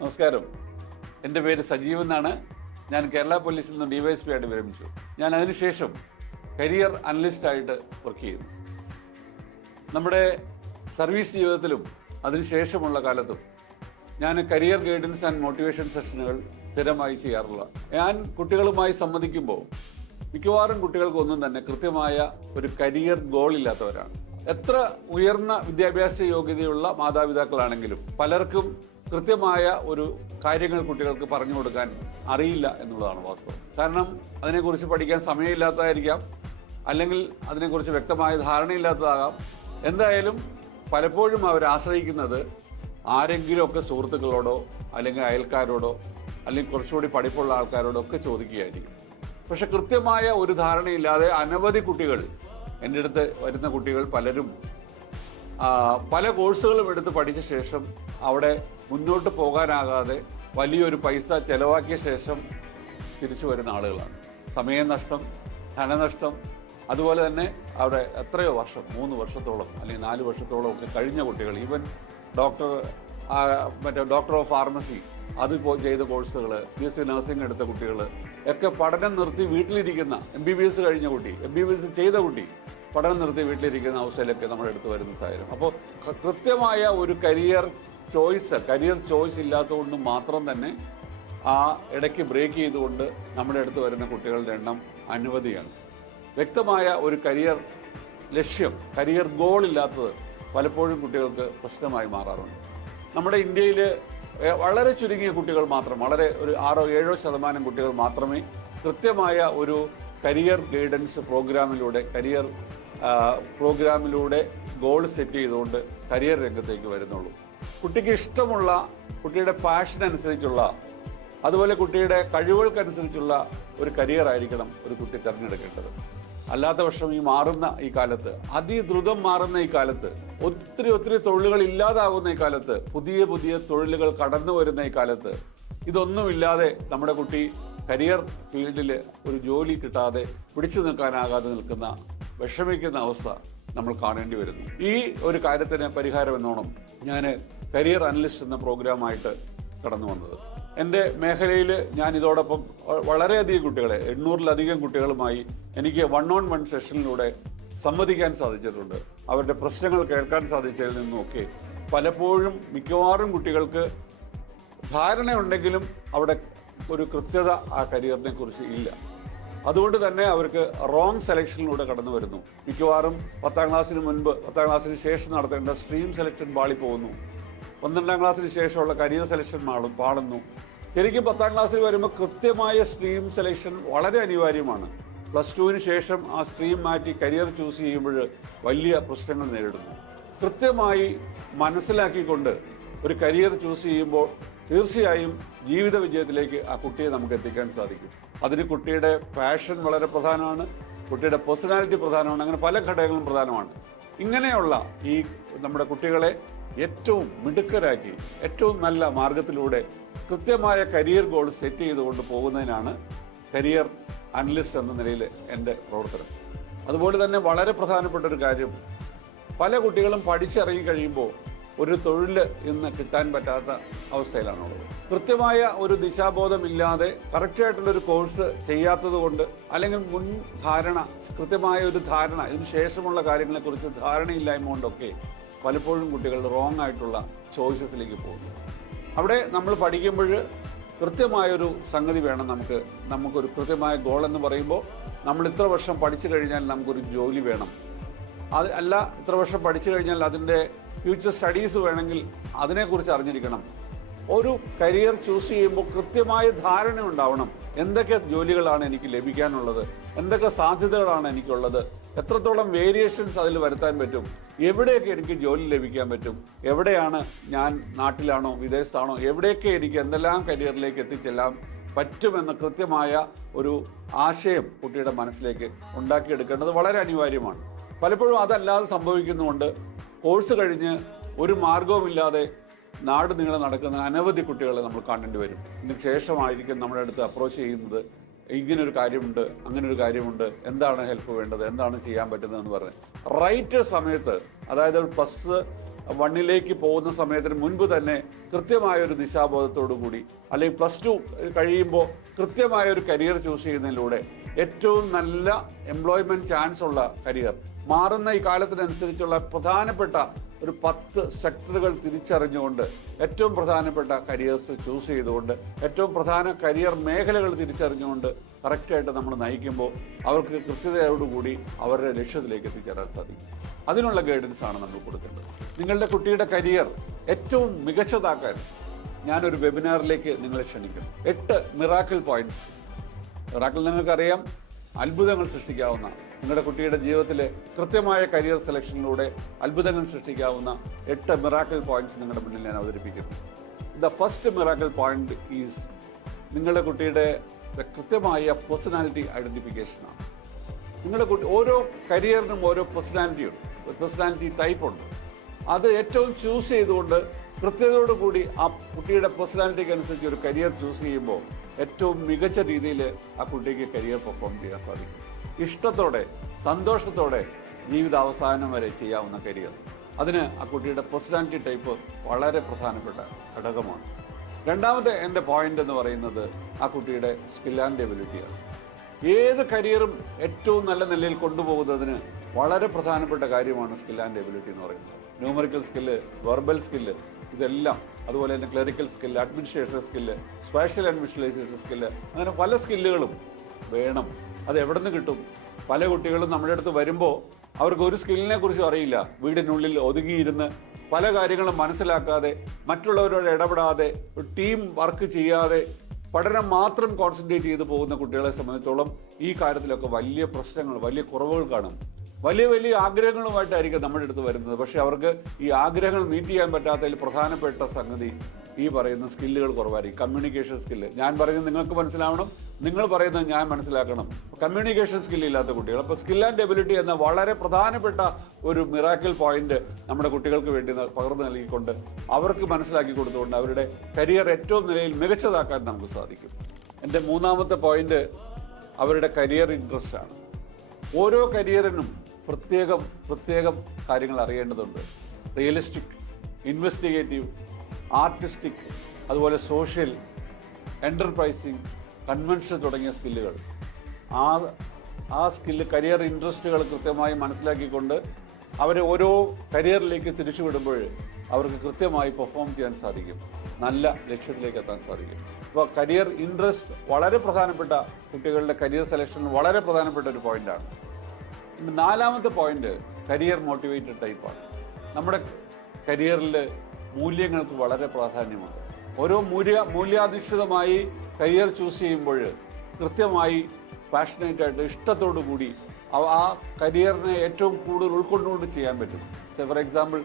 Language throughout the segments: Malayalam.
നമസ്കാരം. എൻ്റെ പേര് സജീവ് എന്നാണ്. ഞാൻ കേരള പോലീസിൽ നിന്ന് DYSP ആയിട്ട് വിരമിച്ചു. ഞാൻ അതിനുശേഷം കരിയർ അനലിസ്റ്റായിട്ട് വർക്ക് ചെയ്യുന്നു. നമ്മുടെ സർവീസ് ജീവിതത്തിലും അതിനുശേഷമുള്ള കാലത്തും ഞാൻ കരിയർ ഗൈഡൻസ് ആൻഡ് മോട്ടിവേഷൻ സെഷനുകൾ സ്ഥിരമായി ചെയ്യാറുള്ള. ഞാൻ കുട്ടികളുമായി സംവദിക്കുമ്പോൾ മിക്കവാറും കുട്ടികൾക്കൊന്നും തന്നെ കൃത്യമായ ഒരു കരിയർ ഗോൾ ഇല്ലാത്തവരാണ്. എത്ര ഉയർന്ന വിദ്യാഭ്യാസ യോഗ്യതയുള്ള മാതാപിതാക്കളാണെങ്കിലും പലർക്കും കൃത്യമായ ഒരു കാര്യങ്ങൾ കുട്ടികൾക്ക് പറഞ്ഞു കൊടുക്കാൻ അറിയില്ല എന്നുള്ളതാണ് വാസ്തവം. കാരണം അതിനെക്കുറിച്ച് പഠിക്കാൻ സമയമില്ലാത്തതായിരിക്കാം, അല്ലെങ്കിൽ അതിനെക്കുറിച്ച് വ്യക്തമായ ധാരണയില്ലാത്തതാകാം. എന്തായാലും പലപ്പോഴും അവർ ആശ്രയിക്കുന്നത് ആരെങ്കിലുമൊക്കെ സുഹൃത്തുക്കളോടോ അല്ലെങ്കിൽ അയൽക്കാരോടോ അല്ലെങ്കിൽ കുറച്ചുകൂടി പഠിപ്പുള്ള ആൾക്കാരോടോ ഒക്കെ ചോദിക്കുകയായിരിക്കും. പക്ഷെ കൃത്യമായ ഒരു ധാരണയില്ലാതെ അനവധി കുട്ടികൾ, എൻ്റെ അടുത്ത് വരുന്ന കുട്ടികൾ പലരും പല കോഴ്സുകളും എടുത്ത് പഠിച്ച ശേഷം അവിടെ മുന്നോട്ട് പോകാനാകാതെ വലിയൊരു പൈസ ചെലവാക്കിയ ശേഷം തിരിച്ചു വരുന്ന ആളുകളാണ്. സമയനഷ്ടം, ധനനഷ്ടം, അതുപോലെ തന്നെ അവിടെ എത്രയോ വർഷം, 3 വർഷത്തോളം അല്ലെങ്കിൽ 4 വർഷത്തോളം ഒക്കെ കഴിഞ്ഞ കുട്ടികൾ, ഈവൻ ഡോക്ടർ ഓഫ് ഫാർമസി അത് ചെയ്ത കോഴ്സുകൾ, BSc നഴ്സിംഗ് എടുത്ത കുട്ടികൾ ഒക്കെ പഠനം നിർത്തി വീട്ടിലിരിക്കുന്ന, MBBS കഴിഞ്ഞ കുട്ടി, MBBS ചെയ്ത കുട്ടി പഠനം നിർത്തി വീട്ടിലിരിക്കുന്ന അവസ്ഥയിലൊക്കെ നമ്മുടെ അടുത്ത് വരുന്ന സാഹചര്യം. അപ്പോൾ കൃത്യമായ ഒരു കരിയർ ചോയ്സ് ഇല്ലാത്തതുകൊണ്ട് മാത്രം തന്നെ ആ ഇടയ്ക്ക് ബ്രേക്ക് ചെയ്തുകൊണ്ട് നമ്മുടെ അടുത്ത് വരുന്ന കുട്ടികളുടെ എണ്ണം അനവധിയാണ്. വ്യക്തമായ ഒരു കരിയർ ലക്ഷ്യം, കരിയർ ഗോൾ ഇല്ലാത്തത് പലപ്പോഴും കുട്ടികൾക്ക് പ്രശ്നമായി മാറാറുണ്ട്. നമ്മുടെ ഇന്ത്യയിൽ വളരെ ചുരുങ്ങിയ കുട്ടികൾ മാത്രം, വളരെ ഒരു 6-7% കുട്ടികൾ മാത്രമേ കൃത്യമായ ഒരു കരിയർ ഗൈഡൻസ് പ്രോഗ്രാമിലൂടെ ഗോൾ സെറ്റ് ചെയ്തുകൊണ്ട് കരിയർ രംഗത്തേക്ക് വരുന്നുള്ളൂ. കുട്ടിക്ക് ഇഷ്ടമുള്ള, കുട്ടിയുടെ പാഷൻ അനുസരിച്ചുള്ള, അതുപോലെ കുട്ടിയുടെ കഴിവുകൾക്കനുസരിച്ചുള്ള ഒരു കരിയർ ആയിരിക്കണം ഒരു കുട്ടി തിരഞ്ഞെടുക്കേണ്ടത്. അല്ലാത്ത പക്ഷം ഈ കാലത്ത്, അതിദ്രുതം മാറുന്ന ഈ കാലത്ത്, ഒത്തിരി തൊഴിലുകൾ ഇല്ലാതാകുന്ന ഈ കാലത്ത്, പുതിയ തൊഴിലുകൾ കടന്നു വരുന്ന ഈ കാലത്ത് ഇതൊന്നുമില്ലാതെ നമ്മുടെ കുട്ടി കരിയർ ഫീൽഡിൽ ഒരു ജോലി കിട്ടാതെ പിടിച്ചു നിൽക്കാനാകാതെ വിഷമിക്കുന്ന അവസ്ഥ നമ്മൾ കാണേണ്ടി വരുന്നു. ഈ ഒരു കാര്യത്തിന് പരിഹാരം എന്നോണം ഞാൻ കരിയർ അനലിസ്റ്റ് എന്ന പ്രോഗ്രാമായിട്ട് കടന്നു വന്നത്. എൻ്റെ മേഖലയിൽ ഞാൻ ഇതോടൊപ്പം വളരെയധികം കുട്ടികളെ, 800-ലധികം കുട്ടികളുമായി എനിക്ക് 1-on-1 സെഷനിലൂടെ സംവദിക്കാൻ സാധിച്ചിട്ടുണ്ട്. അവരുടെ പ്രശ്നങ്ങൾ കേൾക്കാൻ സാധിച്ചതിൽ നിന്നുമൊക്കെ പലപ്പോഴും മിക്കവാറും കുട്ടികൾക്ക് ധാരണയുണ്ടെങ്കിലും അവിടെ ഒരു കൃത്യത ആ കരിയറിനെ കുറിച്ച് ഇല്ല. അതുകൊണ്ട് തന്നെ അവർക്ക് റോങ് സെലക്ഷനിലൂടെ കടന്നു വരുന്നു. മിക്കവാറും 10ാം ക്ലാസ്സിന് മുൻപ്, 10ാം ക്ലാസ്സിന് ശേഷം നടത്തേണ്ട സ്ട്രീം സെലക്ഷൻ പാളിപ്പോകുന്നു. 12ാം ക്ലാസ്സിന് ശേഷമുള്ള കരിയർ സെലക്ഷൻ പാളുന്നു. ശരിക്കും 10ാം ക്ലാസ്സിൽ വരുമ്പോൾ കൃത്യമായ സ്ട്രീം സെലക്ഷൻ വളരെ അനിവാര്യമാണ്. +2-ന് ശേഷം ആ സ്ട്രീം മാറ്റി കരിയർ ചൂസ് ചെയ്യുമ്പോൾ വലിയ പ്രശ്നങ്ങൾ നേരിടുന്നു. കൃത്യമായി മനസ്സിലാക്കിക്കൊണ്ട് ഒരു കരിയർ ചൂസ് ചെയ്യുമ്പോൾ തീർച്ചയായും ജീവിത വിജയത്തിലേക്ക് ആ കുട്ടിയെ നമുക്ക് എത്തിക്കാൻ സാധിക്കും. അതിന് കുട്ടിയുടെ പാഷൻ വളരെ പ്രധാനമാണ്, കുട്ടിയുടെ പേഴ്സണാലിറ്റി പ്രധാനമാണ്, അങ്ങനെ പല ഘടകങ്ങളും പ്രധാനമാണ്. ഇങ്ങനെയുള്ള ഈ നമ്മുടെ കുട്ടികളെ ഏറ്റവും മിടുക്കരാക്കി ഏറ്റവും നല്ല മാർഗത്തിലൂടെ കൃത്യമായ കരിയർ ഗോൾ സെറ്റ് ചെയ്തുകൊണ്ട് പോകുന്നതിനാണ് കരിയർ അനലിസ്റ്റ് എന്ന നിലയിൽ എൻ്റെ പ്രവർത്തനം. അതുപോലെ തന്നെ വളരെ പ്രധാനപ്പെട്ട ഒരു കാര്യം, പല കുട്ടികളും പഠിച്ചിറങ്ങി കഴിയുമ്പോൾ ഒരു തൊഴിൽ ഇന്ന് കിട്ടാൻ പറ്റാത്ത അവസ്ഥയിലാണുള്ളത്. കൃത്യമായ ഒരു ദിശാബോധമില്ലാതെ കറക്റ്റായിട്ടുള്ളൊരു കോഴ്സ് ചെയ്യാത്തത് കൊണ്ട്, അല്ലെങ്കിൽ കൃത്യമായ ഒരു ധാരണ, ഇതിന് ശേഷമുള്ള കാര്യങ്ങളെക്കുറിച്ച് ധാരണയില്ലായ്മ കൊണ്ടൊക്കെ പലപ്പോഴും കുട്ടികൾ റോങ് ആയിട്ടുള്ള ചോയ്സസിലേക്ക് പോകുന്നു. അവിടെ നമ്മൾ പഠിക്കുമ്പോൾ കൃത്യമായൊരു സംഗതി വേണം. നമുക്കൊരു കൃത്യമായ ഗോൾ എന്ന് പറയുമ്പോൾ നമ്മൾ ഇത്ര വർഷം പഠിച്ചു കഴിഞ്ഞാൽ നമുക്കൊരു ജോലി വേണം. അല്ല, ഇത്ര വർഷം പഠിച്ചു കഴിഞ്ഞാൽ അതിൻ്റെ ഫ്യൂച്ചർ സ്റ്റഡീസ് വേണമെങ്കിൽ അതിനെക്കുറിച്ച് അറിഞ്ഞിരിക്കണം. ഒരു കരിയർ ചൂസ് ചെയ്യുമ്പോൾ കൃത്യമായ ധാരണ ഉണ്ടാവണം. എന്തൊക്കെ ജോലികളാണ് എനിക്ക് ലഭിക്കാനുള്ളത്, എന്തൊക്കെ സാധ്യതകളാണ് എനിക്കുള്ളത്, എത്രത്തോളം വേരിയേഷൻസ് അതിൽ വരുത്താൻ പറ്റും, എവിടെയൊക്കെ എനിക്ക് ജോലി ലഭിക്കാൻ പറ്റും, എവിടെയാണ് ഞാൻ, നാട്ടിലാണോ വിദേശത്താണോ, എവിടെയൊക്കെ എനിക്ക് എന്തെല്ലാം കരിയറിലേക്ക് എത്തിച്ചെല്ലാൻ പറ്റുമെന്ന കൃത്യമായ ഒരു ആശയം കുട്ടിയുടെ മനസ്സിലേക്ക് ഉണ്ടാക്കിയെടുക്കേണ്ടത് വളരെ അനിവാര്യമാണ്. പലപ്പോഴും അതല്ലാതെ സംഭവിക്കുന്നുകൊണ്ട് കോഴ്സ് കഴിഞ്ഞ് ഒരു മാർഗവുമില്ലാതെ നാട് നീളെ നടക്കുന്ന അനവധി കുട്ടികളെ നമ്മൾ കാണേണ്ടി വരും. ഇതിന് ശേഷമായിരിക്കും നമ്മുടെ അടുത്ത് അപ്രോച്ച് ചെയ്യുന്നത്, ഇങ്ങനൊരു കാര്യമുണ്ട്, അങ്ങനൊരു കാര്യമുണ്ട്, എന്താണ് ഹെൽപ്പ് വേണ്ടത്, എന്താണ് ചെയ്യാൻ പറ്റുന്നതെന്ന് പറഞ്ഞ് റൈറ്റ് സമയത്ത്, അതായത് 1ലേക്ക് പോകുന്ന സമയത്തിന് മുൻപ് തന്നെ കൃത്യമായ ഒരു ദിശാബോധത്തോടു കൂടി, അല്ലെങ്കിൽ +2 കഴിയുമ്പോൾ കൃത്യമായ ഒരു കരിയർ ചൂസ് ചെയ്യുന്നതിലൂടെ ഏറ്റവും നല്ല എംപ്ലോയ്മെന്റ് ചാൻസ് ഉള്ള കരിയർ, മാറുന്ന ഈ കാലത്തിനനുസരിച്ചുള്ള പ്രധാനപ്പെട്ട ഒരു 10 സെക്ടറുകൾ തിരിച്ചറിഞ്ഞുകൊണ്ട് ഏറ്റവും പ്രധാനപ്പെട്ട കരിയേഴ്സ് ചൂസ് ചെയ്തുകൊണ്ട് ഏറ്റവും പ്രധാന കരിയർ മേഖലകൾ തിരിച്ചറിഞ്ഞുകൊണ്ട് കറക്റ്റായിട്ട് നമ്മൾ നയിക്കുമ്പോൾ അവർക്ക് കൃത്യതയോടുകൂടി അവരുടെ ലക്ഷ്യത്തിലേക്ക് എത്തിച്ചേരാൻ സാധിക്കും. അതിനുള്ള ഗൈഡൻസ് ആണ് നമ്മൾ കൊടുക്കേണ്ടത്. നിങ്ങളുടെ കുട്ടിയുടെ കരിയർ ഏറ്റവും മികച്ചതാക്കാൻ ഞാനൊരു വെബിനാറിലേക്ക് നിങ്ങളെ ക്ഷണിക്കുന്നു. 8 മിറാക്കിൾ പോയിന്റ്സ്. മിറാക്കിൾ നിങ്ങൾക്കറിയാം, അത്ഭുതങ്ങൾ സൃഷ്ടിക്കാവുന്ന, നിങ്ങളുടെ കുട്ടിയുടെ ജീവിതത്തിലെ കൃത്യമായ കരിയർ സെലക്ഷനിലൂടെ അത്ഭുതങ്ങൾ സൃഷ്ടിക്കാവുന്ന 8 മിറാക്കിൾ പോയിന്റ്സ് നിങ്ങളുടെ മുന്നിൽ ഞാൻ അവതരിപ്പിക്കുന്നു. The first miracle point is നിങ്ങളുടെ കുട്ടിയുടെ കൃത്യമായ പേഴ്സണാലിറ്റി ഐഡന്റിഫിക്കേഷനാണ്. നിങ്ങളുടെ കുട്ടി, ഓരോ കരിയറിനും ഓരോ പേഴ്സണാലിറ്റിയുണ്ട്, പേഴ്സണാലിറ്റി ടൈപ്പ് ഉണ്ട്. അത് ഏറ്റവും ചൂസ് ചെയ്തുകൊണ്ട് കൃത്യതയോടുകൂടി ആ കുട്ടിയുടെ പേഴ്സണാലിറ്റിക്ക് അനുസരിച്ച് ഒരു കരിയർ ചൂസ് ചെയ്യുമ്പോൾ ഏറ്റവും മികച്ച രീതിയിൽ ആ കുട്ടിക്ക് കരിയർ പെർഫോം ചെയ്യാൻ സാധിക്കും. ഇഷ്ടത്തോടെ സന്തോഷത്തോടെ ജീവിതാവസാനം വരെ ചെയ്യാവുന്ന കരിയർ. അതിന് ആ കുട്ടിയുടെ പേഴ്സണാലിറ്റി ടൈപ്പ് വളരെ പ്രധാനപ്പെട്ട ഘടകമാണ്. രണ്ടാമത്തെ എൻ്റെ പോയിന്റ് എന്ന് പറയുന്നത് ആ കുട്ടിയുടെ സ്കിൽ ആൻഡ് എബിലിറ്റിയാണ്. ഏത് കരിയറും ഏറ്റവും നല്ല നിലയിൽ കൊണ്ടുപോകുന്നതിന് വളരെ പ്രധാനപ്പെട്ട കാര്യമാണ് സ്കിൽ ആൻഡ് എബിലിറ്റി എന്ന് പറയുന്നത്. ന്യൂമറിക്കൽ സ്കില്ല്, വെർബൽ സ്കില്ല്, ഇതെല്ലാം, അതുപോലെ തന്നെ clerical skill, administrative skill, spatial and visualisation skill, അങ്ങനെ പല സ്കില്ലുകളും വേണം. അത് എവിടെ നിന്ന് കിട്ടും? പല കുട്ടികളും നമ്മുടെ അടുത്ത് വരുമ്പോൾ അവർക്ക് ഒരു സ്കില്ലിനെ കുറിച്ചും അറിയില്ല. വീടിനുള്ളിൽ ഒതുങ്ങിയിരുന്ന് പല കാര്യങ്ങളും മനസ്സിലാക്കാതെ, മറ്റുള്ളവരോട് ഇടപെടാതെ, ടീം വർക്ക് ചെയ്യാതെ പഠനം മാത്രം കോൺസെൻട്രേറ്റ് ചെയ്ത് പോകുന്ന കുട്ടികളെ സംബന്ധിച്ചോളം ഈ കാര്യത്തിലൊക്കെ വലിയ പ്രശ്നങ്ങൾ, വലിയ കുറവുകൾ കാണും. വലിയ വലിയ ആഗ്രഹങ്ങളുമായിട്ടായിരിക്കും നമ്മുടെ അടുത്ത് വരുന്നത്. പക്ഷെ അവർക്ക് ഈ ആഗ്രഹങ്ങൾ മീറ്റ് ചെയ്യാൻ പറ്റാത്തതിൽ പ്രധാനപ്പെട്ട സംഗതി ഈ പറയുന്ന സ്കില്ലുകൾ കുറവായിരിക്കും. കമ്മ്യൂണിക്കേഷൻ സ്കില്ല്, ഞാൻ പറയുന്നത് നിങ്ങൾക്ക് മനസ്സിലാവണം, നിങ്ങൾ പറയുന്നത് ഞാൻ മനസ്സിലാക്കണം. കമ്മ്യൂണിക്കേഷൻ സ്കില്ല് ഇല്ലാത്ത കുട്ടികൾ. അപ്പോൾ സ്കിൽ ആൻഡ് എബിലിറ്റി എന്ന വളരെ പ്രധാനപ്പെട്ട ഒരു മിറാക്കിൾ പോയിന്റ് നമ്മുടെ കുട്ടികൾക്ക് വേണ്ടി പകർന്നു നൽകിക്കൊണ്ട് അവർക്ക് മനസ്സിലാക്കി കൊടുത്തുകൊണ്ട് അവരുടെ കരിയർ ഏറ്റവും നിലയിൽ മികച്ചതാക്കാൻ നമുക്ക് സാധിക്കും. എൻ്റെ മൂന്നാമത്തെ പോയിന്റ് അവരുടെ കരിയർ ഇൻട്രസ്റ്റ് ആണ്. ഓരോ കരിയറിനും പ്രത്യേകം കാര്യങ്ങൾ അറിയേണ്ടതുണ്ട്. റിയലിസ്റ്റിക്, ഇൻവെസ്റ്റിഗേറ്റീവ്, ആർട്ടിസ്റ്റിക്, അതുപോലെ സോഷ്യൽ, എൻ്റർപ്രൈസിങ്, കൺവെൻഷൻ തുടങ്ങിയ സ്കില്ലുകൾ. ആ സ്കില്ല്, കരിയർ ഇൻട്രസ്റ്റുകൾ കൃത്യമായി മനസ്സിലാക്കിക്കൊണ്ട് അവരെ ഓരോ കരിയറിലേക്ക് തിരിച്ചുവിടുമ്പോൾ അവർക്ക് കൃത്യമായി പെർഫോം ചെയ്യാൻ സാധിക്കും, നല്ല ലക്ഷ്യത്തിലേക്ക് എത്താൻ സാധിക്കും. അപ്പോൾ കരിയർ ഇൻട്രസ്റ്റ് വളരെ പ്രധാനപ്പെട്ട, കുട്ടികളുടെ കരിയർ സെലക്ഷനിൽ വളരെ പ്രധാനപ്പെട്ട ഒരു പോയിന്റാണ്. നാലാമത്തെ പോയിന്റ് കരിയർ മോട്ടിവേറ്റഡ് ടൈപ്പാണ്. നമ്മുടെ കരിയറിൽ മൂല്യങ്ങൾക്ക് വളരെ പ്രാധാന്യമുണ്ട്. ഓരോ മൂല്യാധിഷ്ഠിതമായി കരിയർ ചൂസ് ചെയ്യുമ്പോൾ കൃത്യമായി പാഷനേറ്റായിട്ട് ഇഷ്ടത്തോടു കൂടി ആ കരിയറിനെ ഏറ്റവും കൂടുതൽ ഉൾക്കൊണ്ടുകൊണ്ട് ചെയ്യാൻ പറ്റും. ഫോർ എക്സാമ്പിൾ,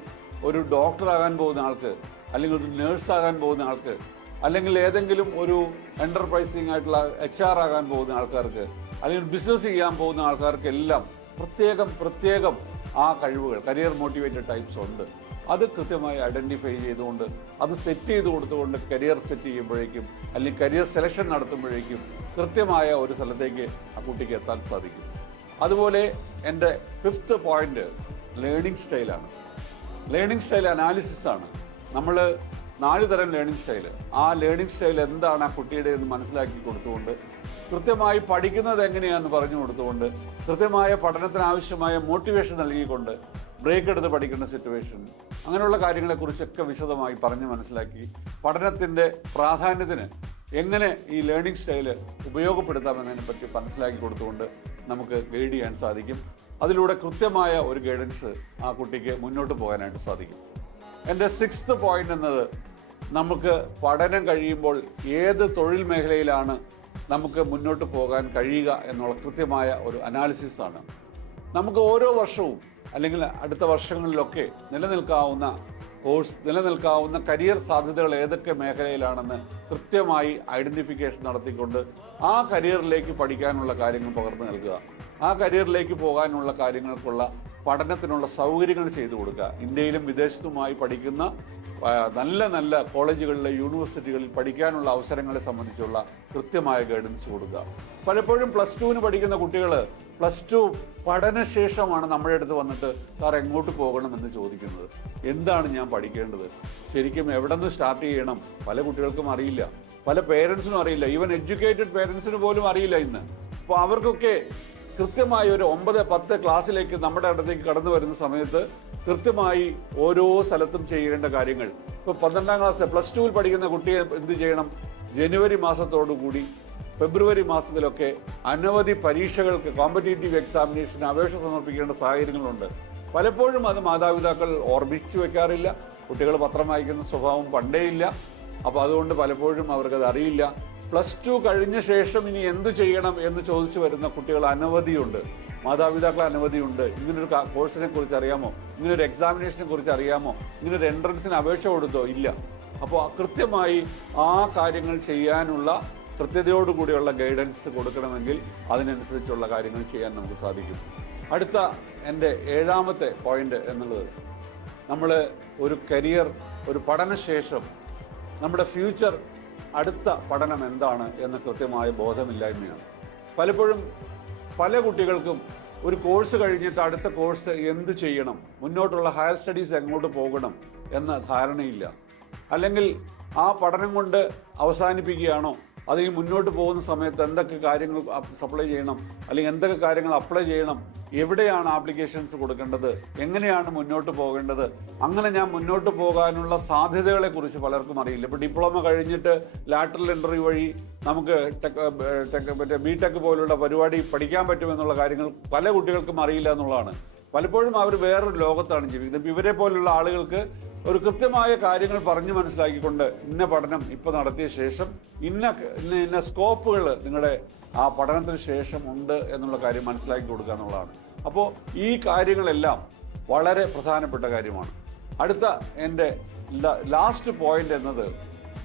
ഒരു ഡോക്ടറാകാൻ പോകുന്ന ആൾക്ക്, അല്ലെങ്കിൽ ഒരു നേഴ്സാകാൻ പോകുന്ന ആൾക്ക്, അല്ലെങ്കിൽ ഏതെങ്കിലും ഒരു എൻ്റർപ്രൈസിങ് ആയിട്ടുള്ള HR ആകാൻ പോകുന്ന ആൾക്കാർക്ക്, അല്ലെങ്കിൽ ബിസിനസ് ചെയ്യാൻ പോകുന്ന ആൾക്കാർക്കെല്ലാം പ്രത്യേകം ആ കഴിവുകൾ, കരിയർ മോട്ടിവേറ്റഡ് ടൈപ്സ് ഉണ്ട്. അത് കൃത്യമായി ഐഡൻറ്റിഫൈ ചെയ്തുകൊണ്ട് അത് സെറ്റ് ചെയ്ത് കൊടുത്തുകൊണ്ട് കരിയർ സെറ്റ് ചെയ്യുമ്പോഴേക്കും, അല്ലെങ്കിൽ കരിയർ സെലക്ഷൻ നടത്തുമ്പോഴേക്കും കൃത്യമായ ഒരു സ്ഥലത്തേക്ക് ആ കുട്ടിക്ക് എത്താൻ സാധിക്കും. അതുപോലെ എൻ്റെ 5th പോയിന്റ് ലേണിംഗ് സ്റ്റൈലാണ്. ലേണിംഗ് സ്റ്റൈൽ അനാലിസിസ് ആണ്. നമ്മൾ 4 തരം ലേണിംഗ് സ്റ്റൈൽ, ആ ലേണിംഗ് സ്റ്റൈൽ എന്താണ് ആ കുട്ടിയുടെ എന്ന് മനസ്സിലാക്കി കൊടുത്തുകൊണ്ട്, കൃത്യമായി പഠിക്കുന്നത് എങ്ങനെയാണെന്ന് പറഞ്ഞു കൊടുത്തുകൊണ്ട്, കൃത്യമായ പഠനത്തിന് ആവശ്യമായ മോട്ടിവേഷൻ നൽകിക്കൊണ്ട്, ബ്രേക്ക് എടുത്ത് പഠിക്കുന്ന സിറ്റുവേഷൻ, അങ്ങനെയുള്ള കാര്യങ്ങളെക്കുറിച്ചൊക്കെ വിശദമായി പറഞ്ഞ് മനസ്സിലാക്കി പഠനത്തിൻ്റെ പ്രാധാന്യത്തിന് എങ്ങനെ ഈ ലേണിംഗ് സ്റ്റൈല് ഉപയോഗപ്പെടുത്താമെന്നതിനെ പറ്റി മനസ്സിലാക്കി കൊടുത്തുകൊണ്ട് നമുക്ക് ഗൈഡ് ചെയ്യാൻ സാധിക്കും. അതിലൂടെ കൃത്യമായ ഒരു ഗൈഡൻസ് ആ കുട്ടിക്ക് മുന്നോട്ട് പോകാനായിട്ട് സാധിക്കും. എൻ്റെ 6th പോയിന്റ് എന്നത്, നമുക്ക് പഠനം കഴിയുമ്പോൾ ഏത് തൊഴിൽ മേഖലയിലാണ് നമുക്ക് മുന്നോട്ട് പോകാൻ കഴിയുക എന്നുള്ള കൃത്യമായ ഒരു അനാലിസിസ് ആണ്. നമുക്ക് ഓരോ വർഷവും അല്ലെങ്കിൽ അടുത്ത വർഷങ്ങളിലൊക്കെ നിലനിൽക്കാവുന്ന കരിയർ സാധ്യതകൾ ഏതൊക്കെ മേഖലയിലാണെന്ന് കൃത്യമായി ഐഡൻറ്റിഫിക്കേഷൻ നടത്തിക്കൊണ്ട് ആ കരിയറിലേക്ക് പഠിക്കാനുള്ള കാര്യങ്ങൾ പകർന്നു നൽകുക, ആ കരിയറിലേക്ക് പോകാനുള്ള കാര്യങ്ങൾക്കുള്ള പഠനത്തിനുള്ള സൗകര്യങ്ങൾ ചെയ്തു കൊടുക്കുക. ഇന്ത്യയിലും വിദേശത്തുമായി പഠിക്കുന്ന നല്ല നല്ല കോളേജുകളിലെ യൂണിവേഴ്സിറ്റികളിൽ പഠിക്കാനുള്ള അവസരങ്ങളെ സംബന്ധിച്ചുള്ള കൃത്യമായ ഗൈഡൻസ് കൊടുക്കുക. പലപ്പോഴും +2 പഠിക്കുന്ന കുട്ടികൾ +2 പഠനശേഷമാണ് നമ്മുടെ അടുത്ത് വന്നിട്ട് സാർ എങ്ങോട്ട് പോകണമെന്ന് ചോദിക്കുന്നത്. എന്താണ് ഞാൻ പഠിക്കേണ്ടത്, ശരിക്കും എവിടെ നിന്ന് സ്റ്റാർട്ട് ചെയ്യണം, പല കുട്ടികൾക്കും അറിയില്ല, പല പേരൻസിനും അറിയില്ല, ഈവൻ എഡ്യൂക്കേറ്റഡ് പേരൻസിന് പോലും അറിയില്ല ഇന്ന്. അപ്പോൾ അവർക്കൊക്കെ കൃത്യമായി ഒരു 9-10 ക്ലാസ്സിലേക്ക് നമ്മുടെ അടുത്തേക്ക് കടന്നു വരുന്ന സമയത്ത് കൃത്യമായി ഓരോ സ്ഥലത്തും ചെയ്യേണ്ട കാര്യങ്ങൾ, ഇപ്പോൾ 12ാം ക്ലാസ് +2 പഠിക്കുന്ന കുട്ടിയെ എന്ത് ചെയ്യണം, ജനുവരി മാസത്തോടുകൂടി ഫെബ്രുവരി മാസത്തിലൊക്കെ അനവധി പരീക്ഷകൾക്ക് കോമ്പറ്റേറ്റീവ് എക്സാമിനേഷന് അപേക്ഷ സമർപ്പിക്കേണ്ട സാഹചര്യങ്ങളുണ്ട്. പലപ്പോഴും അത് മാതാപിതാക്കൾ ഓർമ്മിച്ചു വെക്കാറില്ല. കുട്ടികൾ പത്രം വായിക്കുന്ന സ്വഭാവം പണ്ടേ ഇല്ല. അപ്പോൾ അതുകൊണ്ട് പലപ്പോഴും അവർക്കത് അറിയില്ല. +2 കഴിഞ്ഞ ശേഷം ഇനി എന്തു ചെയ്യണം എന്ന് ചോദിച്ചു വരുന്ന കുട്ടികൾ അനവധിയുണ്ട്, മാതാപിതാക്കൾ അനവധിയുണ്ട്. ഇങ്ങനൊരു കോഴ്സിനെ കുറിച്ച് അറിയാമോ, ഇങ്ങനൊരു എക്സാമിനേഷനെ കുറിച്ച് അറിയാമോ, ഇങ്ങനൊരു എൻട്രൻസിന് അപേക്ഷ കൊടുത്തോ, ഇല്ല. അപ്പോൾ കൃത്യമായി ആ കാര്യങ്ങൾ ചെയ്യാനുള്ള കൃത്യതയോടുകൂടിയുള്ള ഗൈഡൻസ് കൊടുക്കണമെങ്കിൽ അതിനനുസരിച്ചുള്ള കാര്യങ്ങൾ ചെയ്യാൻ നമുക്ക് സാധിക്കും. അടുത്ത എൻ്റെ 7ാമത്തെ പോയിന്റ് എന്നുള്ളത്, നമ്മൾ ഒരു കരിയർ, ഒരു പഠനശേഷം നമ്മുടെ ഫ്യൂച്ചർ, അടുത്ത പഠനം എന്താണ് എന്ന് കൃത്യമായ ബോധമില്ലായ്മയാണ്. പലപ്പോഴും പല കുട്ടികൾക്കും ഒരു കോഴ്സ് കഴിഞ്ഞിട്ട് അടുത്ത കോഴ്സ് എന്ത് ചെയ്യണം, മുന്നോട്ടുള്ള ഹയർ സ്റ്റഡീസ് എങ്ങോട്ട് പോകണം എന്ന ധാരണയില്ല. അല്ലെങ്കിൽ ആ പഠനം കൊണ്ട് അവസാനിപ്പിക്കുകയാണോ, അതിൽ മുന്നോട്ട് പോകുന്ന സമയത്ത് എന്തൊക്കെ കാര്യങ്ങൾ സപ്ലൈ ചെയ്യണം, അല്ലെങ്കിൽ എന്തൊക്കെ കാര്യങ്ങൾ അപ്ലൈ ചെയ്യണം, എവിടെയാണ് ആപ്ലിക്കേഷൻസ് കൊടുക്കേണ്ടത്, എങ്ങനെയാണ് മുന്നോട്ട് പോകേണ്ടത്, അങ്ങനെ ഞാൻ മുന്നോട്ട് പോകാനുള്ള സാധ്യതകളെ കുറിച്ച് പലർക്കും അറിയില്ല. ഇപ്പോൾ ഡിപ്ലോമ കഴിഞ്ഞിട്ട് ലാറ്ററൽ എൻട്രി വഴി നമുക്ക് ബിടെക് പോലുള്ള പരിപാടി പഠിക്കാൻ പറ്റുമെന്നുള്ള കാര്യങ്ങൾ പല കുട്ടികൾക്കും അറിയില്ല എന്നുള്ളതാണ്. പലപ്പോഴും അവർ വേറൊരു ലോകത്താണ് ജീവിക്കുന്നത്. ഇവരെ പോലുള്ള ആളുകൾക്ക് ഒരു കൃത്യമായ കാര്യങ്ങൾ പറഞ്ഞു മനസ്സിലാക്കിക്കൊണ്ട് ഇന്ന പഠനം ഇപ്പോൾ നടത്തിയ ശേഷം ഇന്ന സ്കോപ്പുകൾ നിങ്ങളുടെ ആ പഠനത്തിന് ശേഷം ഉണ്ട് എന്നുള്ള കാര്യം മനസ്സിലാക്കി കൊടുക്കുക എന്നുള്ളതാണ്. അപ്പോൾ ഈ കാര്യങ്ങളെല്ലാം വളരെ പ്രധാനപ്പെട്ട കാര്യമാണ്. അടുത്ത എൻ്റെ ലാസ്റ്റ് പോയിന്റ് എന്നത്,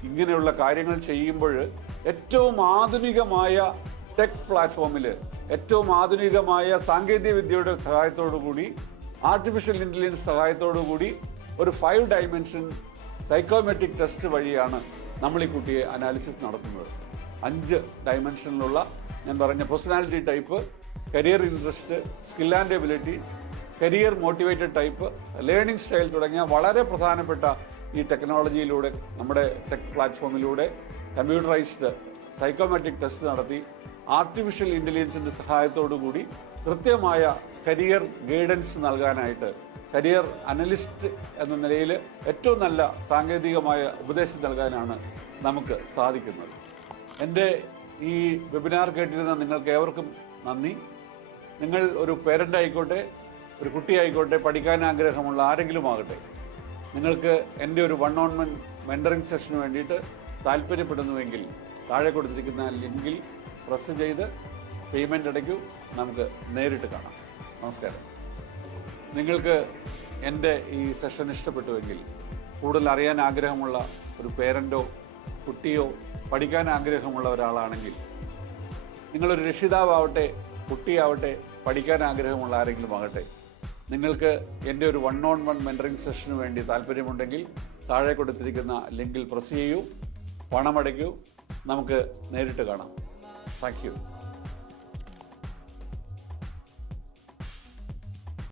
ഇങ്ങനെയുള്ള കാര്യങ്ങൾ ചെയ്യുമ്പോൾ ഏറ്റവും ആധുനികമായ ടെക് പ്ലാറ്റ്ഫോമിൽ, ഏറ്റവും ആധുനികമായ സാങ്കേതിക വിദ്യയുടെ സഹായത്തോടു കൂടി, ആർട്ടിഫിഷ്യൽ ഇൻ്റലിജൻസ് സഹായത്തോടു കൂടി ഒരു 5 ഡയമെൻഷൻ സൈക്കോമെട്രിക് ടെസ്റ്റ് വഴിയാണ് നമ്മൾ ഈ കുട്ടിയെ അനാലിസിസ് നടത്തുന്നത്. 5 ഡയമെൻഷനിലുള്ള ഞാൻ പറഞ്ഞ personality type, career interest, skill and ability, career motivated type, learning style തുടങ്ങിയ വളരെ പ്രധാനപ്പെട്ട ഈ ടെക്നോളജിയിലൂടെ, നമ്മുടെ ടെക് പ്ലാറ്റ്ഫോമിലൂടെ കമ്പ്യൂട്ടറൈസ്ഡ് സൈക്കോമെട്രിക് ടെസ്റ്റ് നടത്തി ആർട്ടിഫിഷ്യൽ ഇൻ്റലിജൻസിൻ്റെ സഹായത്തോടു കൂടി കൃത്യമായ കരിയർ ഗൈഡൻസ് നൽകാനായിട്ട്, കരിയർ അനലിസ്റ്റ് എന്ന നിലയിൽ ഏറ്റവും നല്ല സാങ്കേതികമായ ഉപദേശം നൽകാനാണ് നമുക്ക് സാധിക്കുന്നത്. എൻ്റെ ഈ വെബിനാർ കേട്ടിരുന്ന നിങ്ങൾക്ക് ഏവർക്കും നന്ദി. നിങ്ങൾ ഒരു പേരൻ്റ് ആയിക്കോട്ടെ, ഒരു കുട്ടിയായിക്കോട്ടെ, പഠിക്കാൻ ആഗ്രഹമുള്ള ആരെങ്കിലും ആകട്ടെ, നിങ്ങൾക്ക് എൻ്റെ ഒരു 1-on-1 മെൻറ്ററിംഗ് സെഷന് വേണ്ടിയിട്ട് താല്പര്യപ്പെടുന്നുവെങ്കിൽ താഴെ കൊടുത്തിരിക്കുന്ന ലിങ്കിൽ പ്രസ് ചെയ്ത് പേയ്മെൻ്റ് അടയ്ക്കൂ. നമുക്ക് നേരിട്ട് കാണാം. നമസ്കാരം. നിങ്ങൾക്ക് എൻ്റെ ഈ സെഷൻ ഇഷ്ടപ്പെട്ടുവെങ്കിൽ, കൂടുതൽ അറിയാൻ ആഗ്രഹമുള്ള ഒരു പേരൻ്റോ കുട്ടിയോ പഠിക്കാൻ ആഗ്രഹമുള്ള ഒരാളാണെങ്കിൽ, നിങ്ങളൊരു രക്ഷിതാവാവട്ടെ, കുട്ടിയാവട്ടെ, പഠിക്കാൻ ആഗ്രഹമുള്ള ആരെങ്കിലും ആകട്ടെ, നിങ്ങൾക്ക് എൻ്റെ ഒരു 1-on-1 മെൻറ്ററിംഗ് സെഷന് വേണ്ടി താല്പര്യമുണ്ടെങ്കിൽ താഴെ കൊടുത്തിരിക്കുന്ന ലിങ്കിൽ പ്രസ് ചെയ്യൂ, പണമടയ്ക്കൂ, നമുക്ക് നേരിട്ട് കാണാം. Thank you.